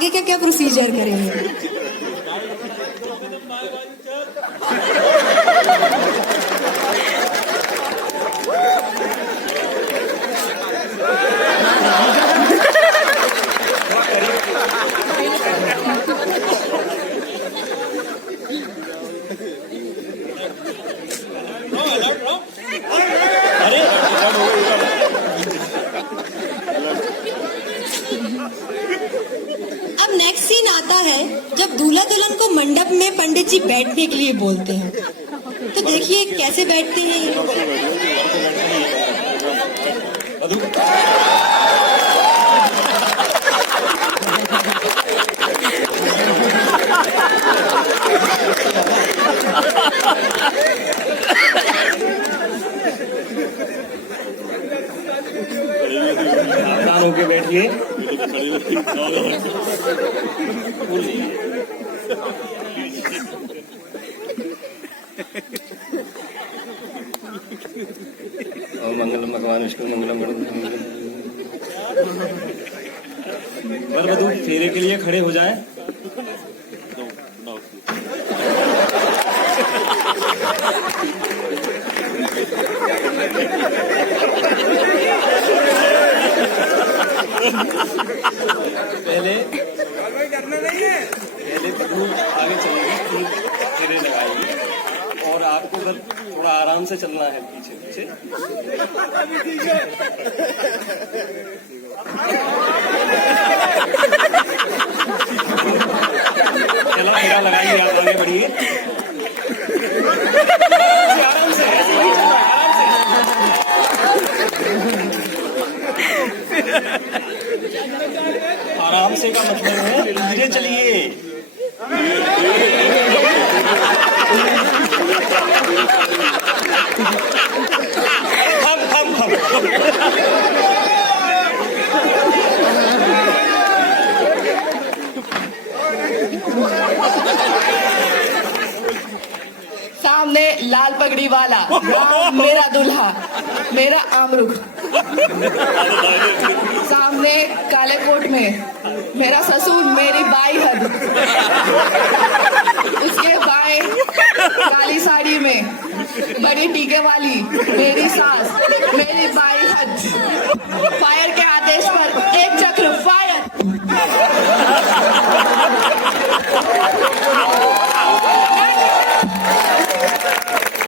आगे का क्या प्रोसीजर करेंगे? अब नेक्स्ट सीन आता है जब दूल्हा दुल्हन को मंडप में पंडित जी बैठने के लिए बोलते हैं। तो देखिए कैसे बैठते हैं ये लोग। सावधान होके बैठिए। और मंगलम भगवान विष्णु मंगलम वर वधू फेरे के लिए खड़े हो जाएं। पहले वधू आगे चलेगी, फेरे लगाएगी और आपको बस थोड़ा आराम से चलना है पीछे पीछे। चलो फेरा लगाइए, आप आगे बढ़िए आराम से, आराम से का मतलब है धीरे चलिए। सामने लाल पगड़ी वाला मेरा दूल्हा मेरा आमरुख, सामने काले कोट में मेरा ससुर मेरी बाई हद, उसके बाएं काली साड़ी में बड़ी टीके वाली मेरी सास मेरी बाई हद। फायर के